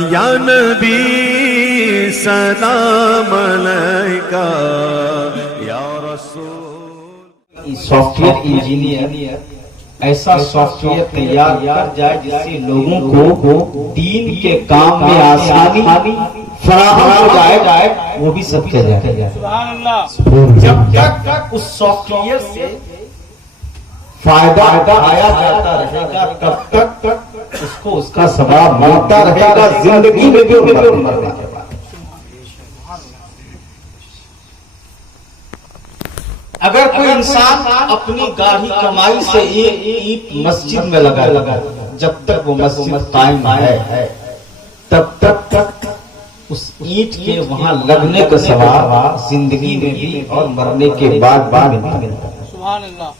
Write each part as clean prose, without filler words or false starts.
یا نبی سلام علیکہ یا رسول. سافٹ ویئر انجینئر ایسا سافٹ ویئر تیار کر جائے جس سے لوگوں کو دین کے کام میں آسانی فراہم ہو جائے، وہ بھی سب کے جائے. جب تک اس سافٹ ویئر سے فائدہ آیا جاتا رہے گا تب تک اس کو اس کا ثواب ملتا رہے گا زندگی میں بھی اور مرنے کے بعد. اگر کوئی انسان اپنی گاڑی کمائی سے ایک اینٹ مسجد میں لگا جب تک وہ مسجد قائم ہے تب تک اس اینٹ کے وہاں لگنے کا ثواب زندگی میں بھی اور مرنے کے بعد ملتا ہے. سبحان اللہ.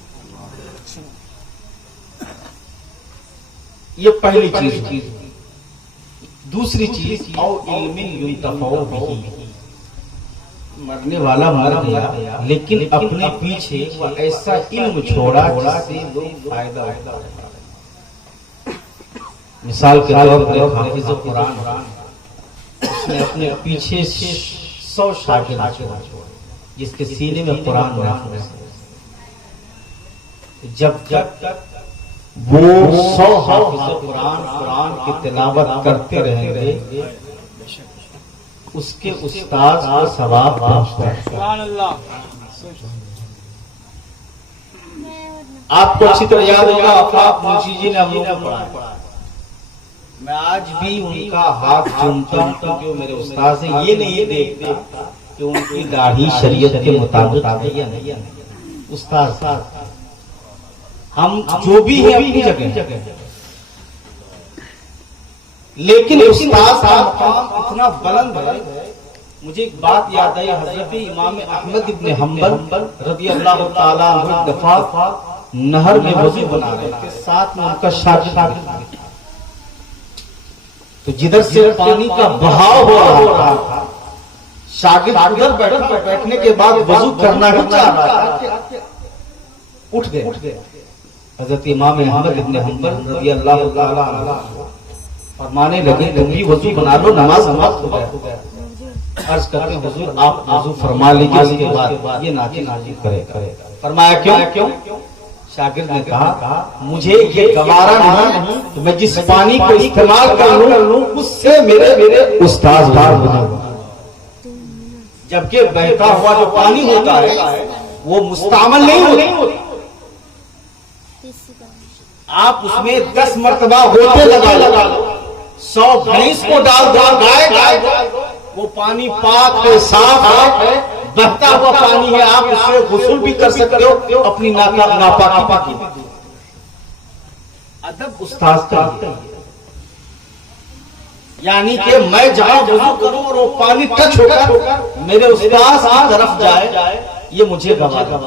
یہ پہلی چیز. دوسری چیز او علم ينتفع به. مرنے والا مر گیا لیکن اپنے پیچھے وہ ایسا علم چھوڑا جس سے لوگ فائدہ ہوتا ہے. مثال کے طور پر حافظ قرآن اس نے اپنے پیچھے 100 شاگرد چھوڑا جس کے سینے میں قرآن محفوظ ہے. جب وہ 100 حافظ قرآن کی تلاوت کرتے رہیں گے اس کے استاد کو ثواب پہنچتا ہے. سبحان اللہ. آپ کو اچھی طرح یاد ہوگا آفاق منشی جی نے ہم لوگوں کو پڑھایا. میں آج بھی ان کا ہاتھ چومتا ہوں کیونکہ وہ میرے استاد ہیں. یہ نہیں دیکھتا کہ ان کی داڑھی شریعت کے مطابق ہے یا نہیں. استاد ہم جو بھی ہیں اپنی جگہ، لیکن استاد کا مقام اتنا بلند ہے. مجھے ایک بات یاد آئی. حضرت امام احمد ابن حنبل رضی اللہ تعالیٰ عنہ دفعہ نہر میں وضو بنا رہے تھے، ساتھ میں ان کا شاگرد. تو جدھر سے پانی کا بہاؤ ہو رہا تھا شاگرد ادھر بیٹھا، بیٹھنے کے بعد وضو کرنا ہی چاہ رہا تھا، اٹھ گئے. حضرت امام احمد ابن حنبل رضی اللہ تعالیٰ عنہ فرمانے لگے تم بھی وضو بنا لو، نماز وقت ہو گیا. عرض کرتے ہیں حضور آپ وضو فرما لیجیے، اس کے بعد یہ نازل کرے. فرمایا کیوں؟ شاگرد نے کہا مجھے یہ گوارا نہیں کہ میں جس پانی کو استعمال کر لوں اس سے میرے استاد بار بنا. جبکہ بہتا ہوا جو پانی ہوتا ہے وہ مستعمل نہیں ہوتا. آپ اس میں 10 مرتبہ ہوتے لگا 100 بھینس کو ڈال دو گائے، وہ پانی پاک ہے، صاف ہے، بہتا ہوا پانی ہے. آپ اس سے غسل بھی کر سکتے ہو، اپنی ناپاکی. ادب استاد کا یعنی کہ میں جہاں وضو کروں اور وہ پانی ٹچ ہو کر میرے استاد کی طرف جائے، یہ مجھے گوارا.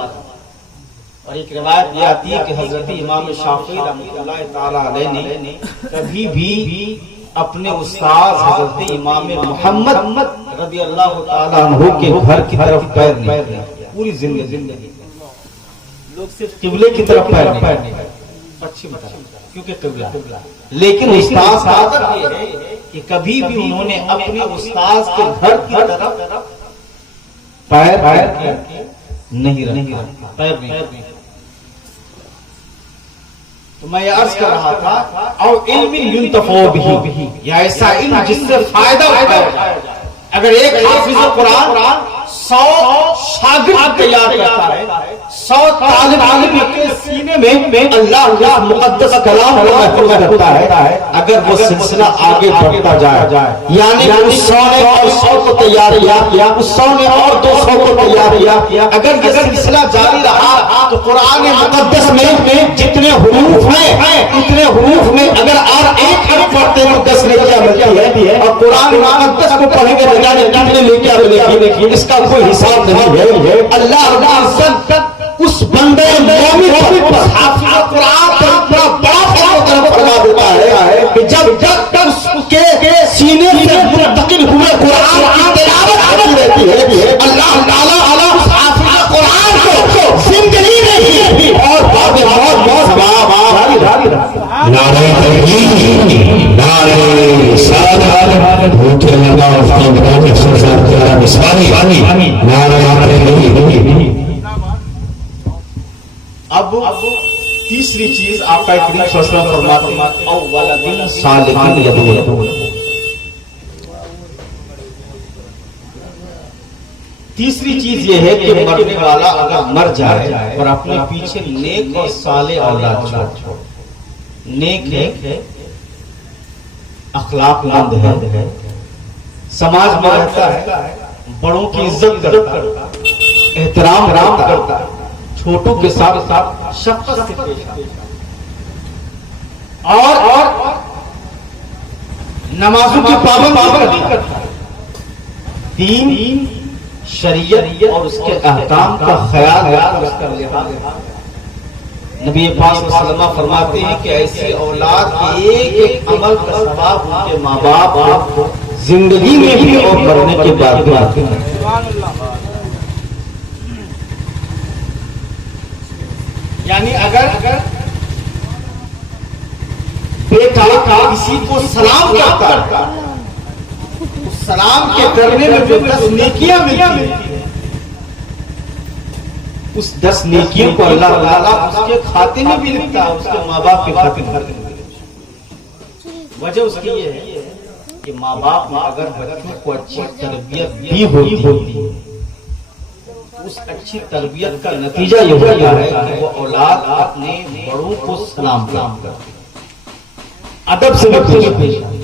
اور ایک روایت یہ آتی ہے کہ حضرت امام شافعی رحمۃ اللہ تعالی علیہ نے کبھی بھی اپنے استاد حضرت امام محمد رضی اللہ تعالی عنہ کے گھر کی طرف پیر نہیں کیا. پوری زندگی لوگ صرف قبلے کی طرف پیر نہیں، پچھم طرف کیونکہ قبلہ. لیکن استاد کا عادت یہ ہے کہ کبھی بھی انہوں نے اپنے استاد کے گھر کی طرف پیر نہیں رکھا، پیر نہیں. تو میں یہ عرض کر رہا تھا او علم ينتفع به، یا ایسا علم جس سے فائدہ اٹھایا جائے. اگر ایک حافظ قرآن 100 شاگرد تیار کرتا ہے، 100 طالب علم کے سینے میں اللہ کا مقدس کلام کو محفوظ رکھتا ہے، اگر وہ سلسلہ آگے بڑھتا جائے یعنی اس 100 نے اور 100 کو تیار کیا، اس 100 نے اور 200 کو تیار کیا، اگر یہ سلسلہ جاری رہا تو قرآن مقدس میں جتنے حروف ہیں اتنے حروف میں اگر آپ ایک حرف پڑھتے ہیں 10 نیکیاں ملتی ہے، اور قرآن مقدس کو پڑھیں گے تو کتنے نیکیاں ملیں گی، اس کا کوئی حساب نہیں ہے. اللہ عزت اس بندے مومن پر حافظ قرآن پر اتنا بڑا فضل فرما دیتا ہے کہ جب تک اس کے سینے سے منتقل ہوئے قرآن کی تلاوت ہوتی رہتی ہے، اللہ تعالیٰ حافظ قرآن کو زندگی میں بھی اور بعد موت ثواب. نعرہ تکبیر، نعرہ سادات، اب تیسری چیز آقا کریم صلی اللہ علیہ وسلم فرماتے ہیں اول صالح یدعو. تیسری چیز یہ ہے کہ مرنے والا اگر مر جائے اور اپنے پیچھے نیک اور صالح اولاد چھوڑ، نیک ہے، اخلاق مند ہے، سماج میں رہتا ہے، بڑوں کی عزت کرتا ہے، احترام کرتا ہے، چھوٹوں کے ساتھ شفقت سے پیش آتا ہے، اور نمازوں کی پابندی کرتا ہے، دین شریعت اور اس کے احکام کا خیال اس کا لحاظ. نبی پاک صلی اللہ علیہ وسلم فرماتے ہیں کہ ایسی اولاد کے ایک عمل کا ثواب ان کے ماں باپ کو زندگی میں بھی اور مرنے کے بعد بھی آتے ہیں. یعنی اگر بیٹا کسی کو سلام کرتا ہے، اس سلام کے کرنے میں جو 10 نیکیاں ملتی ہیں، اس 10 نیکیوں کو اللہ تعالیٰ اس کے کھاتے میں بھی لکھتا ہے، اس کے ماں باپ کے کھاتے میں بھی لکھتا ہے. وجہ اس کی یہ ہے کہ ماں باپ میں اگر بچوں کو اچھی تربیت دی ہوتی ہے، اس اچھی تربیت کا نتیجہ یہ ہوتا ہے کہ وہ اولاد اپنے بڑوں کو سلام کرتے ہیں، ادب سے پیش آتے.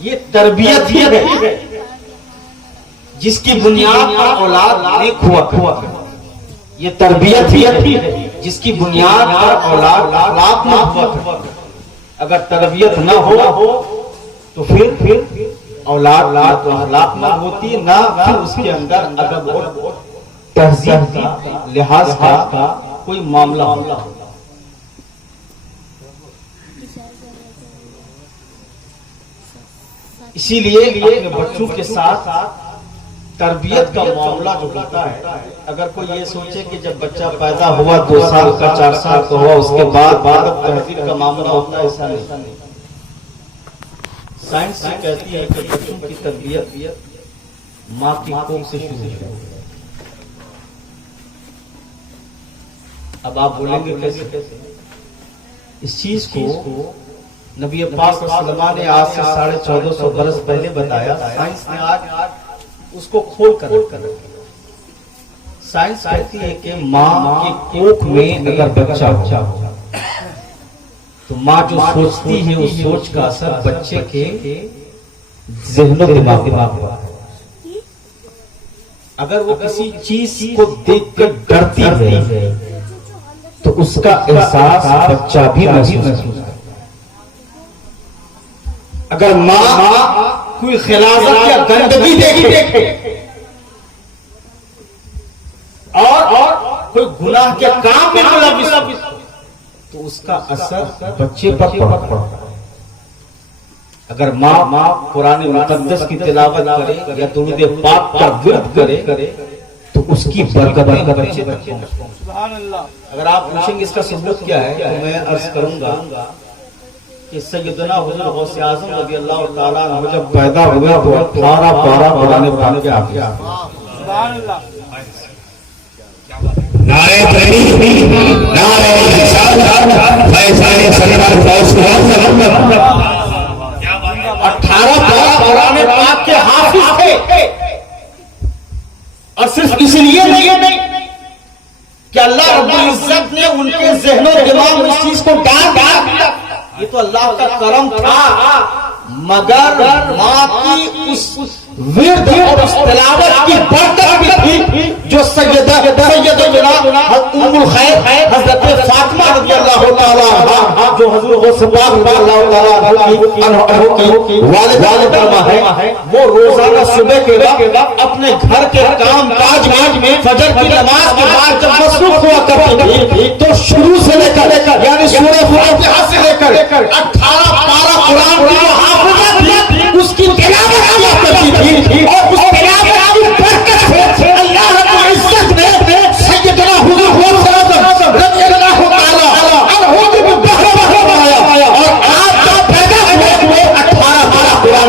یہ تربیت ہی ہے جس کی بنیاد پر اولاد نیک ہوا. یہ تربیت ہی ہے جس کی بنیاد پر اولاد اخلاق مند ہوا. اگر تربیت نہ ہو تو پھر اولاد نہ تو اخلاق مند ہوتی ہے، نہ پھر اس کے اندر ادب اور تہذیب کا لحاظ کا کوئی معاملہ ہوتا. اسی لیے اپنے بچوں کے ساتھ تربیت کا معاملہ جو ہوتا ہے، اگر کوئی یہ سوچے کہ جب بچہ پیدا ہوا 2 سال کا 4 سال کا ہوا اس کے بعد تہذیب کا معاملہ ہوتا ہے، ایسا نہیں. سائنس یہ کہتی ہے کہ بچوں کی تربیت ماں کی کوکھ سے شروع ہے. اب آپ بولیں گے کیسے؟ اس چیز کو نبی پاک صلی اللہ علیہ وسلم نے آج سے 1450 برس پہلے بتایا. سائنس نے آج اس کو کھول کر رکھا. سائنس کہتی ہے کہ ماں کی کوکھ میں اگر بچہ ہو تو ماں جو سوچتی ہے اس سوچ کا اثر بچے کے ذہن و دماغ پر. اگر وہ کسی چیز کو دیکھ کر ڈرتی ہے تو اس کا احساس بچہ بھی محسوس کرتا ہے. اگر ماں کوئی خلاصت یا گندگی دیکھے اور کوئی گناہ کے کام میں ملوث تو اس کا اثر بچے پر پڑتا ہے. اگر ماں قرآن مقدس کی تلاوت کرے یا درود پاک کا ورد کرے تو اس کی برکتیں بچے تک پہنچتی. اگر آپ پوچھیں گے اس کا ثبوت کیا ہے تو میں عرض کروں گا کہ سیدنا حضور غوث اعظم رضی اللہ تعالیٰ عنہ جب پیدا ہوئے تو 18 پارہ قرآن پاک کے آگے. سبحان اللہ. نعرہ تکبیر، نعرہ رسالت، فیضان سرور غوث اعظم. 18 پارہ قرآن پاک کے حافظ تھے، اور صرف اس لیے نہیں کہ اللہ رب العزت نے ان کے ذہن و دماغ میں اس چیز کو ڈال دیا. یہ تو اللہ کا کرم تھا، مگر ماں کی اس ورد اور اس تلاوت کی برکت بھی تھی جو سیدہ ام الخیر حضرت فاطمہ رضی اللہ تعالیٰ عنہا جو حضور غوث پاک رضی اللہ تعالیٰ کی والدہ ہے، وہ روزانہ صبح کے وقت اپنے گھر کے کام کاج میں فجر کی نماز کے بعد جب مصروف ہوا کرتی تھی تو شروع سے لے کر یعنی سورہ فاتحہ سے لے کر 18 پارہ قرآن کی حافظہ تھی، اس کی تلاوت کیا کرتی تھی، اور اس تلاوت کی برکت سے اللہ رب العزت نے سیدنا حضور غوث اعظم رضی اللہ تعالیٰ عنہ کو بہرا بنایا، اور آپ کا پیدا ہوئے 18 پارہ قرآن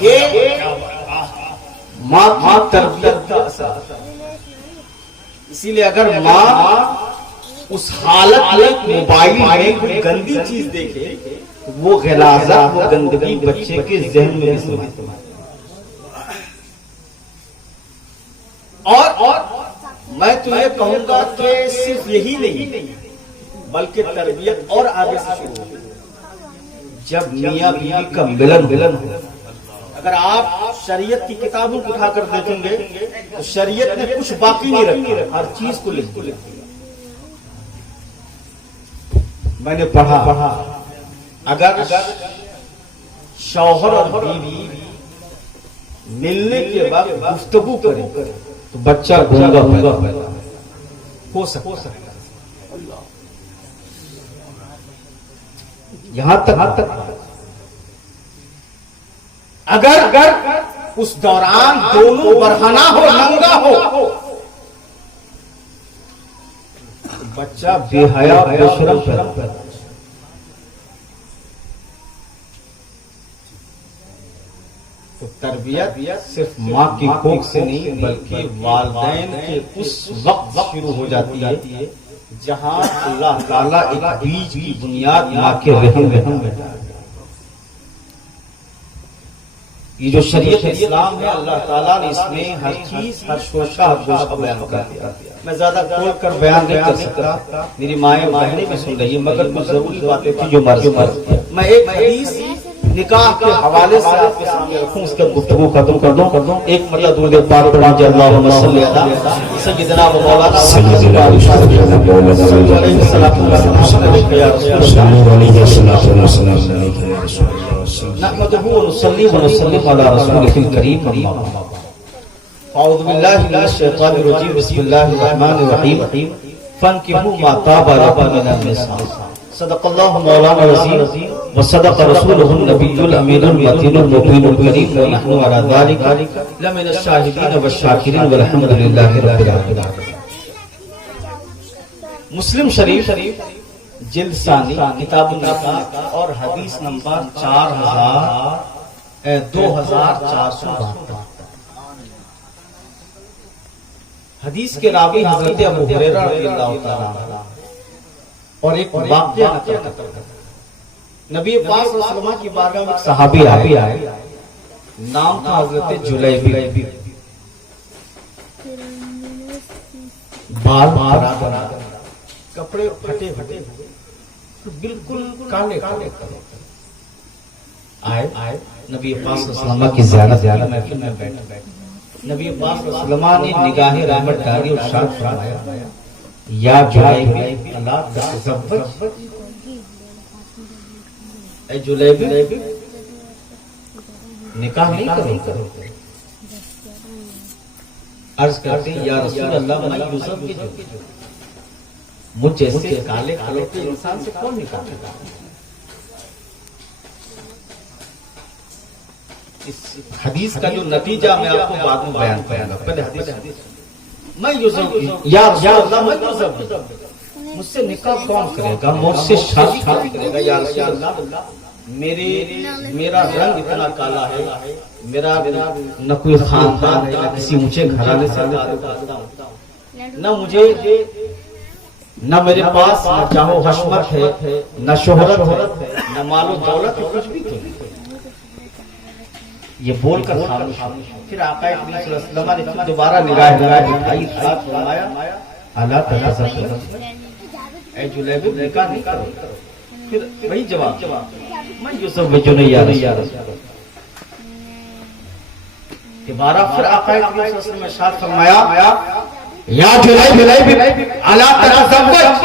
یہ ماں کی تربیت کا اثر ہے۔ اسی لیے اگر ماں اس حالت میں موبائل میں کوئی گندی چیز دیکھے وہ غلاظت وہ گندگی بچے کے ذہن میں بھی سماتی ہے۔ اور میں تمہیں کہوں گا کہ صرف یہی نہیں بلکہ تربیت اور آگے سے شروع ہو۔ جب میاں بیوی کا ملن ہو، اگر آپ شریعت کی کتابوں کو اٹھا کر دیکھیں گے تو شریعت نے کچھ باقی نہیں رکھا، ہر چیز کو لکھ دیا۔ میں نے پڑھا اگر شوہر اور بیوی ملنے کے بعد گفتگو کریں تو بچہ گونگا پیدا ہو سکتا ہے۔ یہاں تک اگر اس دوران دونوں برہنہ ہو ننگا ہو تو بچہ بے حیا بے شرم پیدا ہو۔ تو تربیت صرف ماں کی کوکھ سے نہیں بلکہ والدین کے اس وقت شروع ہو جاتی ہے جہاں اللہ تعالیٰ ایک بیج کی بنیاد ماں کے رحم میں ڈالتا ہے۔ یہ جو شریعت اسلام ہے اللہ تعالیٰ نے اس میں ہر چیز ہر شوشہ بیان کر دیا۔ میں زیادہ کھول کر بیان نہیں کر سکتا، میری مائیں بہنیں بھی سن رہی ہیں، مگر کچھ ضروری باتیں تھیں جو مرض میں ایک حدیث نکاح کے حوالے سے آپ کے سامنے رکھوں، اس کا گفتگو ختم کر دوں۔ ایک مرتبہ درود پاک پڑھیں جی اللہم صلی علی سیدنا و مولانا نحمده ونصلي ونسلم على رسوله الكريم اما بعد اعوذ بالله من الشيطان الرجيم بسم الله الرحمن الرحيم فانكحوا ما طاب لكم من النساء صدق الله مولانا العظيم وصدق رسوله النبي الامين المتين المبين الكريم ونحن على ذلك لمن الشاهدين والشاكرين والحمد لله رب العالمين۔ مسلم شریف جلد ثانی کتاب النکاح اور حدیث نمبر 2472۔ حدیث کے راوی حضرت ابو ہریرہ رضی اللہ تعالیٰ عنہ اور ایک واقعہ نقل کرتے ہیں۔ نبی پاک صلی اللہ علیہ وسلم کی بارگاہ میں صحابی آئے، نام تھا حضرت جلیبی، بال بنا کپڑے پھٹے بالکل کالے آئے نبی پاک صلی اللہ علیہ وسلم کی زیارت محفل میں بیٹھے۔ نبی پاک صلی اللہ علیہ وسلم نے نگاہ رحمت ڈالی اور ارشاد فرمایا یا جلیبی اللہ تزوج، اے جلیبی نکاح نہیں کرو۔ عرض کرتے ہیں یا رسول اللہ من یزوج، مجھ جیسے کالے کھلوتے انسان سے کون نکاح کرتا؟ اس حدیث کا جو نتیجہ میں آپ کو بعد میں بیان کروں گا، پہلے حدیث میں یزوج یا رسول اللہ من یزوج، مجھ سے نکاح کون کرے گا، مجھ سے شادی کون کرے گا یا رسول اللہ؟ میرا رنگ اتنا کالا ہے، میرا نہ کوئی خاندان ہے، نہ کسی اونچے گھرانے سے نہ مجھے نہ میرے پاس نہ چاہو حشمت ہے، نہ شہرت ہے، نہ مال و دولت ہے، کچھ بھی نہیں۔ یہ بول کر خاموش۔ پھر آقا کریم صلی اللہ علیہ وسلم نے دوبارہ نگاہ دکھائی، ارشاد فرمایا الا تزوج، اے جلیبی نکاح نہیں کرو۔ پھر وہی جواب میں یزوج نہیں یا رسول اللہ۔ دوبارہ پھر آقا کریم صلی اللہ علیہ وسلم نے ارشاد فرمایا یا جلیبی الا تزوج،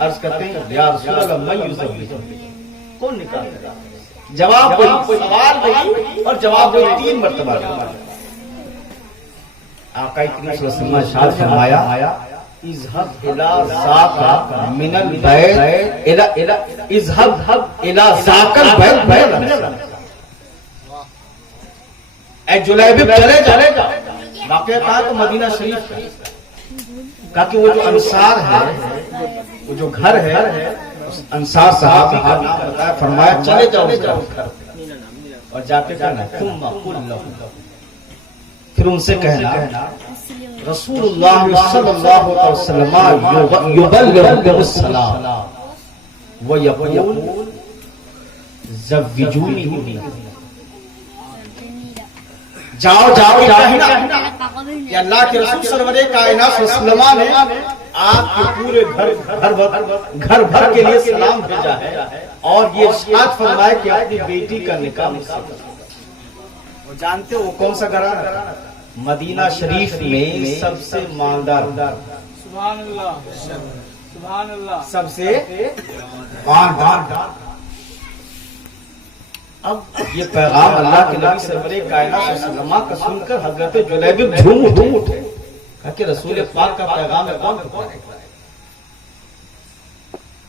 عرض کرتے ہیں یا رسول اللہ میں یزوج، کون نکاح کرے گا؟ جواب وہی، سوال وہی اور جواب وہی، 3 مرتبہ۔ آقا کریم صلی اللہ علیہ وسلم نے ارشاد فرمایا اذهب الى ذاك من البيت اذهب الى ذاك البيت، اے جلیبی چلے جا۔ واقعہ کہا تو مدینہ شریف کا کہ وہ جو انصار ہے، وہ جو گھر ہے انصار صحابی کا نام بتایا، فرمایا چلے جاؤ اس گھر اور جا کے کہنا ثم قل لهم، پھر ان سے کہنا رسول اللہ صلی اللہ علیہ وسلم یبلغکم السلام ویقول زوجونی، جاؤ کہنا کہ اللہ کے رسول سرور کائنات صلی اللہ علیہ وسلم نے آپ کے پورے گھر بھر کے لیے سلام بھیجا ہے اور یہ ارشاد فرمایا کہ اپنی بیٹی کا نکاح مجھ سے کرو۔ وہ جانتے ہو وہ کون سا گھرانہ؟ مدینہ شریف میں سب سے مالدار، سبحان اللہ سبحان اللہ، سب سے مالدار۔ اب یہ پیغام اللہ کے نبی سرور کائنات صلی اللہ علیہ وسلم کا سن کر حضرت جلیبی جھوم اٹھے کہ رسول پاک کا پیغام ہے، کون پکارے؟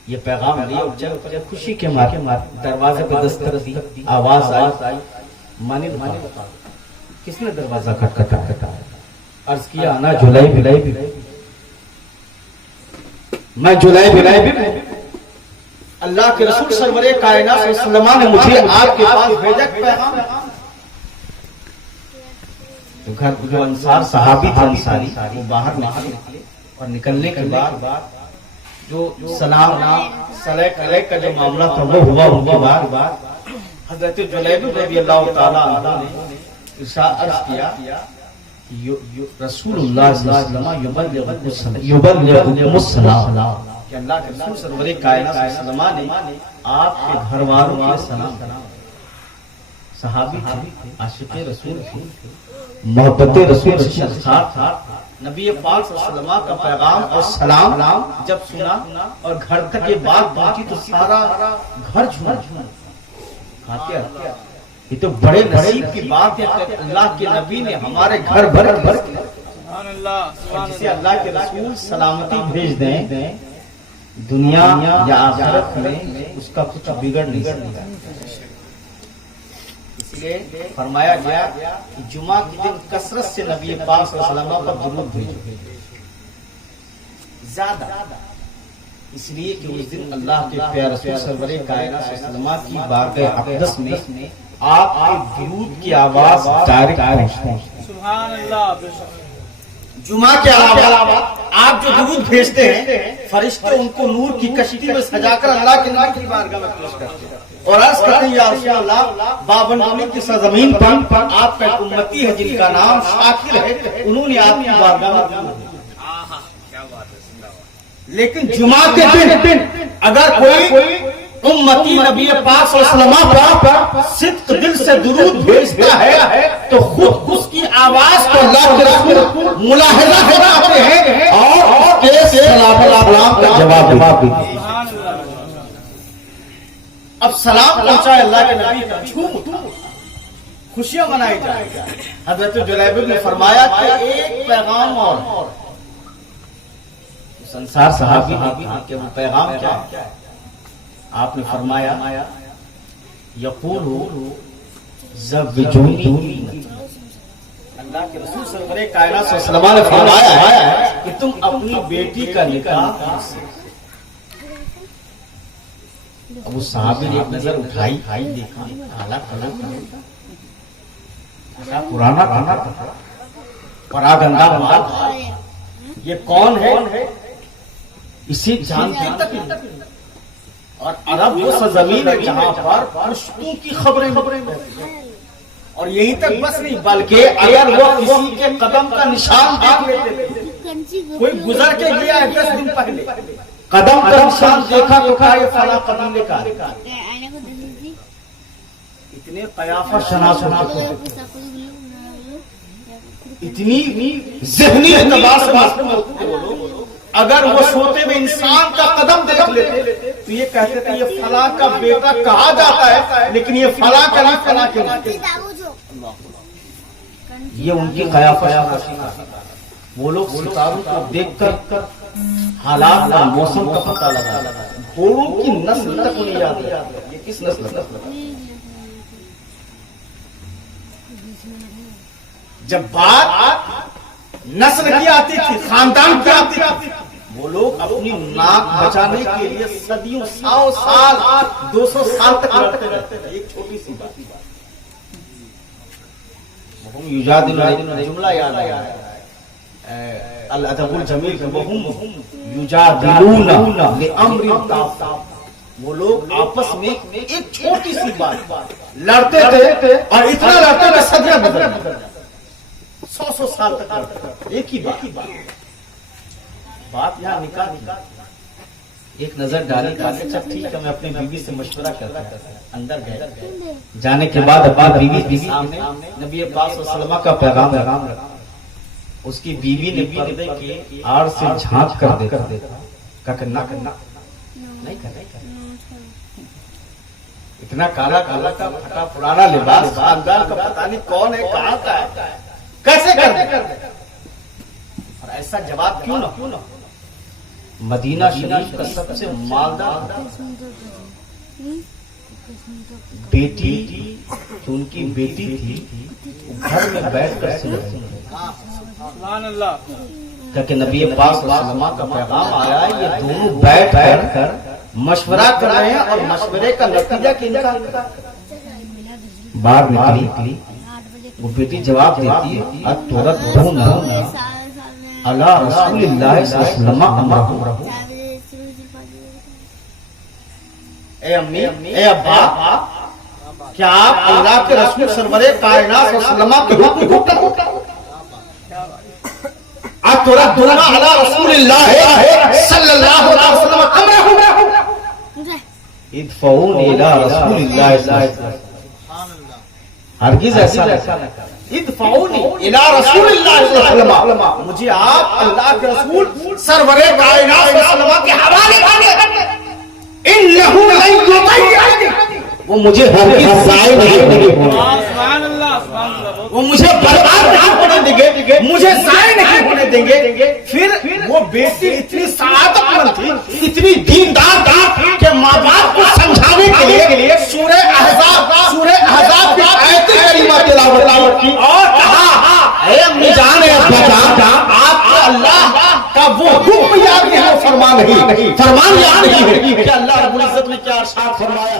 یہ پیغام لیا اور چل خوشی کے مارے دروازے پہ دستک دی، آواز آئی من الباب، کس نے دروازہ کھٹکھٹایا؟ عرض کیا انا جلیبی، میں جلیبی، اللہ کے رسول سرور کائنات صلی اللہ علیہ وسلم نے مجھے آپ کے پاس بھیجا پیغام۔ تو گھر جو انصار صحابی تھے انصاری وہ باہر نکلے اور نکلنے کے بعد جو سلام علیہ کا جو معاملہ تھا وہ ہوا بعد حضرت جلیبی رضی اللہ تعالیٰ عنہ نے عرض کیا رسول اللہ صلی اللہ علیہ وسلم یبلغکم السلام، کہ اللہ کے رسول سرور کائنات صلی اللہ علیہ وسلم نے آپ کے گھر والوں کے سلام۔ صحابی تھے، عاشق رسول تھے، محبت رسول سے شرخار تھا۔ نبی پاک صلی اللہ علیہ وسلم کا پیغام اور سلام جب سنا اور گھر تک یہ بات پہنچی تو سارا گھر جھوما۔ یہ تو بڑے نصیب کی بات ہے کہ اللہ کے نبی نے ہمارے گھر بھر سبحان اللہ سبحان جسے اللہ کے رسول سلامتی بھیج دیں دنیا یا آخرت میں اس کا کچھ بگڑ نہیں سکتا۔ اس لیے فرمایا گیا کہ جمعہ کے دن کثرت سے نبی پاک صلی اللہ علیہ وسلم پر درود بھیجو، زیادہ، اس لیے کہ اس دن اللہ کے پیارے رسول سرور کائنات صلی اللہ علیہ وسلم کی بارگاہ اقدس میں آپ کے درود کی آواز ڈائریکٹ پہنچتی ہے۔ سبحان اللہ، بے شک جمعہ کے علاوہ آپ جو درود بھیجتے ہیں فرشتے ان کو نور کی کشتی میں سجا کر اللہ کے نبی کی بارگاہ میں پیش کرتے ہیں اور عرض کرتے ہیں یا رسول اللہ بابنگلی کی سرزمین پر آپ کا ایک امتی ہے جن کا نام شاکر ہے، انہوں نے آپ کی بارگاہ میں درود بھیجا۔ لیکن جمعہ کے دن اگر کوئی امتی نبی پاک صلی اللہ علیہ وسلم پر صدق دل سے درود بھیجتا ہے تو خود اس کی آواز کو اللہ کے رسول ملاحظہ فرماتے ہیں اور اس کے سلام کا جواب دیتے ہیں۔ اب سلام پہنچائے اللہ کے نبی کا جھوم اٹھا، خوشیاں منائی جائیں۔ حضرت جلیبی نے فرمایا کہ ایک پیغام اور انصار صحابی کہ وہ پیغام کیا ہے؟ آپ نے فرمایا یقول زوجونی، اللہ کے رسول سرور کائنات صلی اللہ علیہ وسلم نے فرمایا ہے کہ تم اپنی بیٹی کا نکاح مجھ سے۔ اب اس صحابی نے ایک نظر اٹھائی، دیکھا کالا کلر کا پرانا پراگندہ مال، یہ کون ہے؟ اسے جانتے تک نہیں۔ اور عرب وہ سرزمین ہے جہاں پر فرشتوں کی خبریں اور یہیں تک بس نہیں بلکہ اگر وہ کسی کے قدم کا نشان دیکھ لیتے تھے، کوئی گزر کے گیا ہے 10 دن پہلے قدم کا نشان دیکھا تو کہا یہ فلاں قبیلے کا ہے۔ اتنے قیافہ شناس ہوتے، اتنی ذہنی اعتبار سے اگر وہ سوتے میں انسان کا قدم دیکھ لیتے تو یہ کہتے تھے یہ فلاں کا بیٹا کہا جاتا ہے لیکن یہ فلاں کا نہیں، فلاں کے نہیں۔ یہ ان کی قیافہ وہ لوگ ستاروں کو دیکھ کر حالات اور موسم کا پتہ لگا، گھوڑوں کی نسل تک انہیں یاد ہے یہ کس نسل کا؟ جب بات نسل کی آتی تھی، خاندان کی آتی تھی، وہ لوگ اپنی ناک بچانے کے لیے صدیوں 100 سال 200 سال تک لڑتے رہتے ہیں. ایک چھوٹی سی بات جملہ یاد آیا الادب الجمیل وهم یجادلون لامر الطاف. وہ لوگ آپس میں ایک چھوٹی سی بات لڑتے تھے اور اتنا لڑتے کہ صدیاں بدل گئیں. 100 سال تک لڑتے تھے ایک ہی بات یہاں نکال. ایک نظر ڈالی اچھا ٹھیک ہے میں اپنی بیوی سے مشورہ کرتا تھا. اندر گئے, جانے کے بعد بیوی کے سامنے نبی پاک صلی اللہ علیہ وسلم کا پیغام رکھا. اس کی بیوی نے پردے کی آڑ سے جھانک کر دیکھا کہ نہ کرنا نہیں کرنا. اتنا کالا کالا کا پھٹا پرانا لباس خاندان کا پتہ نہیں کون ہے کہاں کا ہے کیسے کر دے. اور ایسا جواب کیوں نہ. مدینہ شریف کا سب سے مالدار بیٹی جو ان کی بیٹی تھی گھر میں بیٹھ کر سن رہی. سبحان اللہ. کہ نبی پاک صلی اللہ علیہ وسلم کا پیغام آیا ہے, یہ دونوں بیٹھ کر مشورہ کر رہے ہیں اور مشورے کا نتیجہ کیا. باہر نکلی وہ بیٹی جواب دیتی ہے اتردون علی رسول اللہ صلی اللہ علیہ وسلم امرہ. اے امی اے ابا کیا آپ اللہ کے رسول سرور کائنات صلی اللہ علیہ وسلم کے حکم کو اتردون علی رسول اللہ صلی اللہ علیہ وسلم امرہ ادفعون الی رسول اللہ صلی اللہ علیہ وسلم. ہرگز ایسا نہیں. ادفعونی الی رسول اللہ صلی اللہ علیہ وسلم, مجھے آپ اللہ کے رسول سرور کائنات صلی اللہ علیہ وسلم کے حوالے کیجئے. انہ لن یضیعنی, وہ مجھے ہرگز ضائع نہیں ہونے گے. سبحان اللہ. سبحان اللہ. وہ مجھے برباد نہیں ہونے دیں گے, مجھے ضائع نہیں ہونے دیں گے. پھر وہ بیٹی اتنی سعادت مند تھی, اتنی دیندار تھی کہ ماں باپ کو سمجھانے کے لیے سورہ احزاب کی آیت کریمہ تلاوت کی اور کہا اے امی جان اے ابا جان آپ کو اللہ کا وہ حکم یاد نہیں, وہ فرمان یاد نہیں ہے کہ اللہ رب العزت نے کیا ارشاد فرمایا